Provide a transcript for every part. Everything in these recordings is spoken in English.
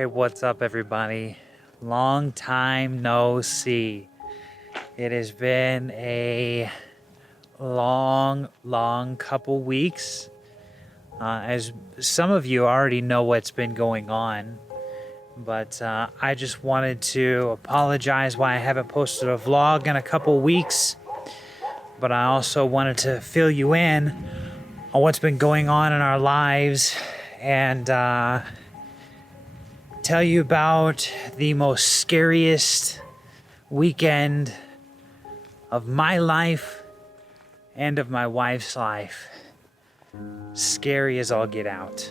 Hey, what's up, everybody? Long time no see. It has been a long couple weeks. As some of you already know what's been going on, but I just wanted to apologize why I haven't posted a vlog in a couple weeks. But I also wanted to fill you in on what's been going on in our lives and tell you about the most scariest weekend of my life and of my wife's life. Scary as all get out.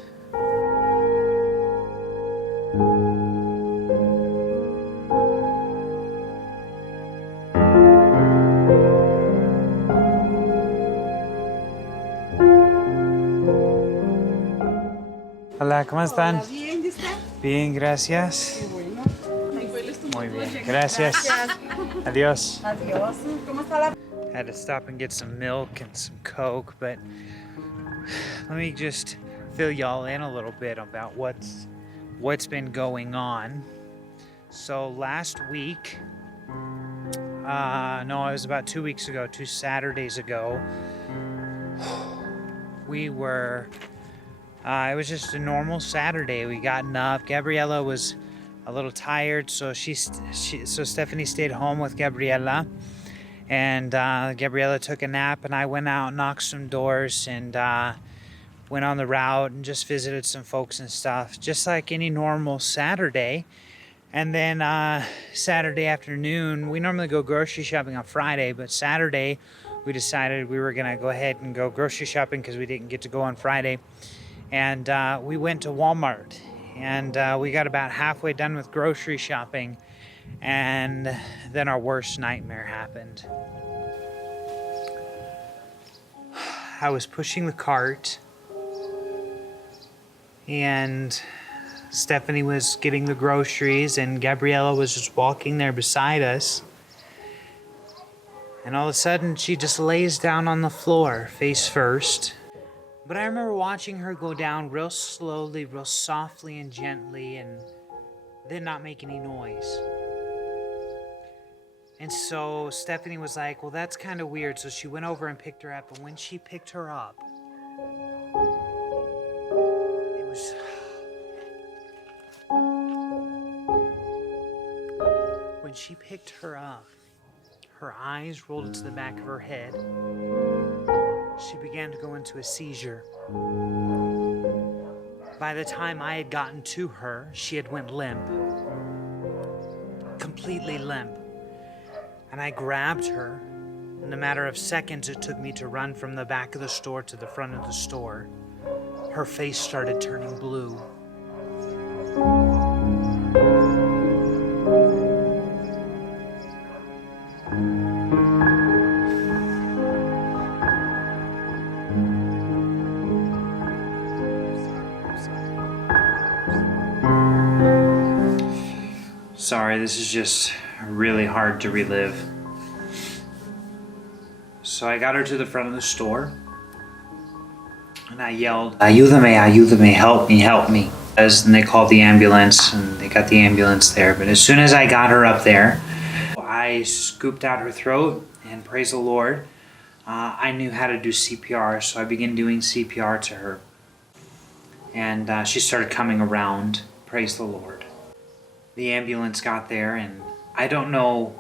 Hola, ¿cómo están? Hola, bien, ¿y usted? Bien, gracias. Qué bueno. Ahí fue tu Muy bien, noche. gracias. Adiós. Adiós. ¿Cómo está la... Had to stop and get some milk and some Coke, but let me just fill y'all in a little bit about what's been going on. So last week, no, it was about 2 weeks ago, 2 Saturdays ago, we were, it was just a normal Saturday. We gotten up. Gabriella was a little tired, so so Stephanie stayed home with Gabriella. And Gabriella took a nap, and I went out and knocked some doors and went on the route and just visited some folks and stuff, just like any normal Saturday. And then Saturday afternoon, we normally go grocery shopping on Friday, but Saturday we decided we were gonna go ahead and go grocery shopping because we didn't get to go on Friday. And we went to Walmart, and we got about halfway done with grocery shopping, and then our worst nightmare happened. I was pushing the cart, and Stephanie was getting the groceries, and Gabriella was just walking there beside us. And all of a sudden, she just lays down on the floor, face first. But I remember watching her go down real slowly, real softly and gently, and then not make any noise. And so Stephanie was like, well, that's kind of weird. So she went over and picked her up. And when she picked her up, it was... When she picked her up, her eyes rolled into the back of her head. She began to go into a seizure. By the time I had gotten to her, she had went limp. Completely limp. And I grabbed her. In a matter of seconds, it took me to run from the back of the store to the front of the store. Her face started turning blue. Sorry, this is just really hard to relive. So I got her to the front of the store, and I yelled, ayúdame, help me. And they called the ambulance, and they got the ambulance there. But as soon as I got her up there, I scooped out her throat, and praise the Lord, I knew how to do CPR, so I began doing CPR to her. And she started coming around, praise the Lord. The ambulance got there, and I don't know,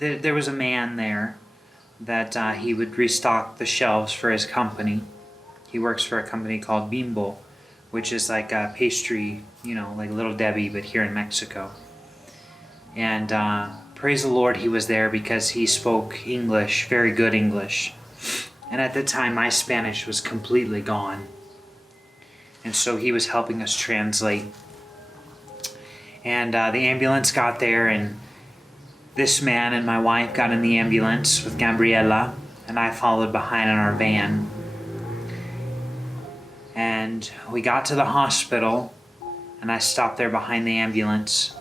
there was a man there that he would restock the shelves for his company. He works for a company called Bimbo, which is like a pastry, you know, like Little Debbie, but here in Mexico. And praise the Lord, he was there because he spoke English, very good English. And at the time, my Spanish was completely gone. And so he was helping us translate. And the ambulance got there, and this man and my wife got in the ambulance with Gabriella, and I followed behind in our van. And we got to the hospital, and I stopped there behind the ambulance,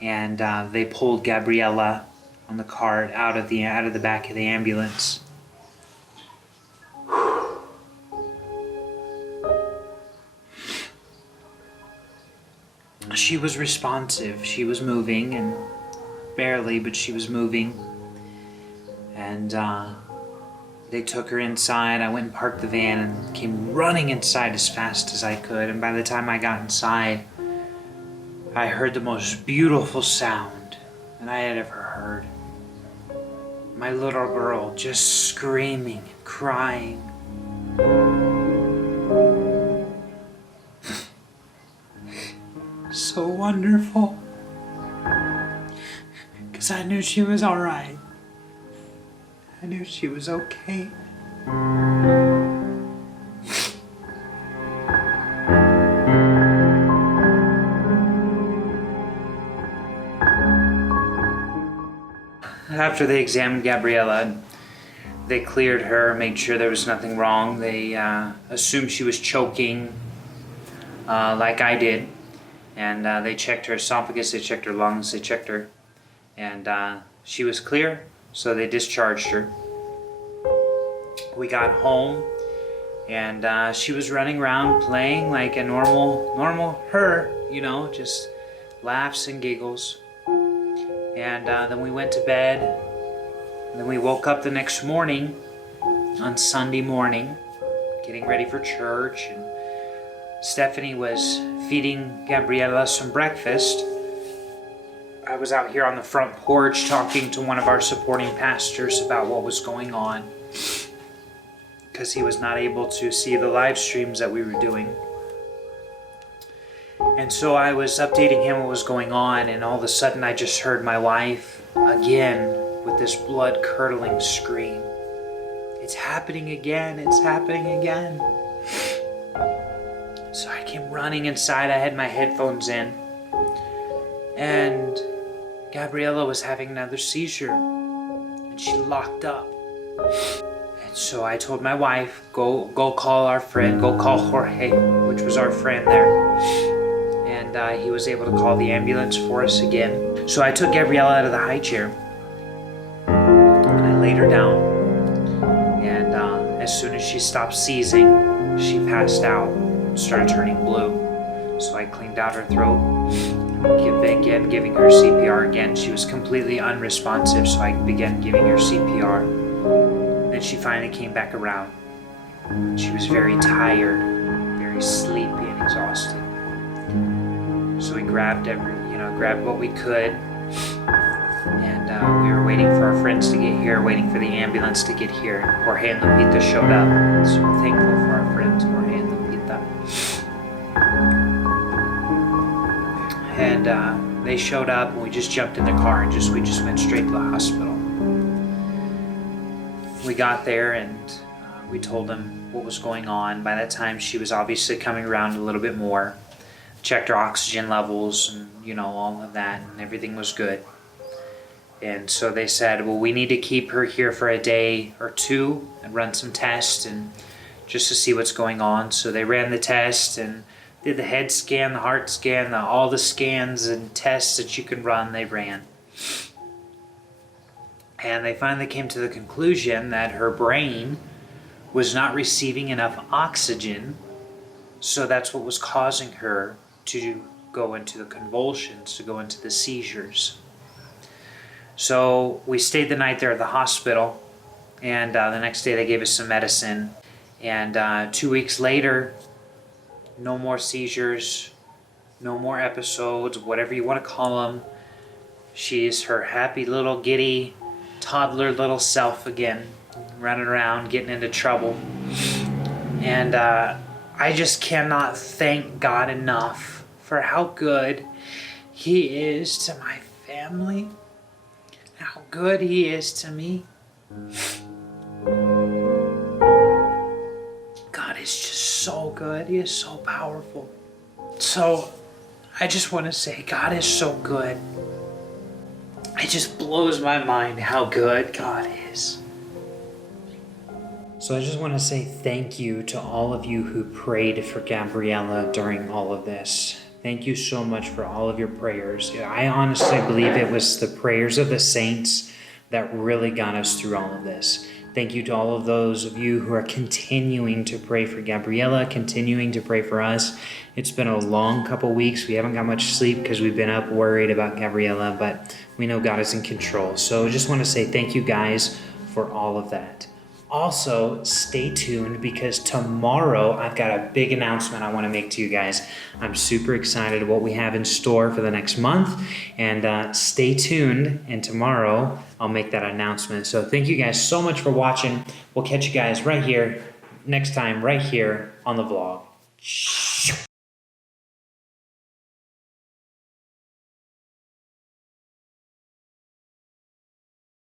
and they pulled Gabriella on the cart out of the back of the ambulance. she was responsive. She was moving, and barely, but she was moving. And they took her inside. I went and parked the van and came running inside as fast as I could. And by the time I got inside, I heard the most beautiful sound that I had ever heard. My little girl just screaming, crying. So wonderful. Because I knew she was all right. I knew she was okay. After they examined Gabriella, they cleared her, made sure there was nothing wrong. They assumed she was choking, like I did. And they checked her esophagus, they checked her lungs, they checked her. And she was clear, so they discharged her. We got home, and she was running around playing like a normal her, you know, just laughs and giggles. And then we went to bed. And then we woke up the next morning, on Sunday morning, getting ready for church. And Stephanie was feeding Gabriella some breakfast. I was out here on the front porch talking to one of our supporting pastors about what was going on, because he was not able to see the live streams that we were doing. And so I was updating him what was going on, and all of a sudden I just heard my wife again with this blood-curdling scream. It's happening again, it's happening again. So I came running inside, I had my headphones in, and Gabriella was having another seizure, and she locked up. And so I told my wife, go call our friend, go call Jorge, which was our friend there. And he was able to call the ambulance for us again. So I took Gabriella out of the high chair, and I laid her down. And as soon as she stopped seizing, she passed out, started turning blue. So I cleaned out her throat, began giving her CPR again. She was completely unresponsive, so I began giving her CPR. Then she finally came back around. She was very tired, very sleepy and exhausted. So we grabbed what we could, and we were waiting for our friends to get here, waiting for the ambulance to get here. Jorge and Lupita showed up, so we're thankful for our friends, Jorge and Lupita. And they showed up, and we just jumped in the car and we just went straight to the hospital. We got there, and we told them what was going on. By that time, she was obviously coming around a little bit more. Checked her oxygen levels and, all of that, and everything was good. And so they said, well, we need to keep her here for a day or two and run some tests and just to see what's going on. So they ran the test and did the head scan, the heart scan, all the scans and tests that you can run, they ran. And they finally came to the conclusion that her brain was not receiving enough oxygen, so that's what was causing her to go into the convulsions, to go into the seizures. So we stayed the night there at the hospital, and the next day they gave us some medicine. And 2 weeks later, no more seizures, no more episodes, whatever you want to call them. She's her happy little giddy toddler little self again, running around, getting into trouble. And I just cannot thank God enough for how good He is to my family, how good He is to me. God is just so good. He is so powerful. So I just want to say God is so good. It just blows my mind how good God is. So I just want to say thank you to all of you who prayed for Gabriella during all of this. Thank you so much for all of your prayers. I honestly believe it was the prayers of the saints that really got us through all of this. Thank you to all of those of you who are continuing to pray for Gabriella, continuing to pray for us. It's been a long couple weeks. We haven't got much sleep because we've been up worried about Gabriella, but we know God is in control. So just want to say thank you guys for all of that. Also, stay tuned because tomorrow I've got a big announcement I want to make to you guys. I'm super excited what we have in store for the next month, and stay tuned, and tomorrow I'll make that announcement. So thank you guys so much for watching. We'll catch you guys right here next time, right here on the vlog.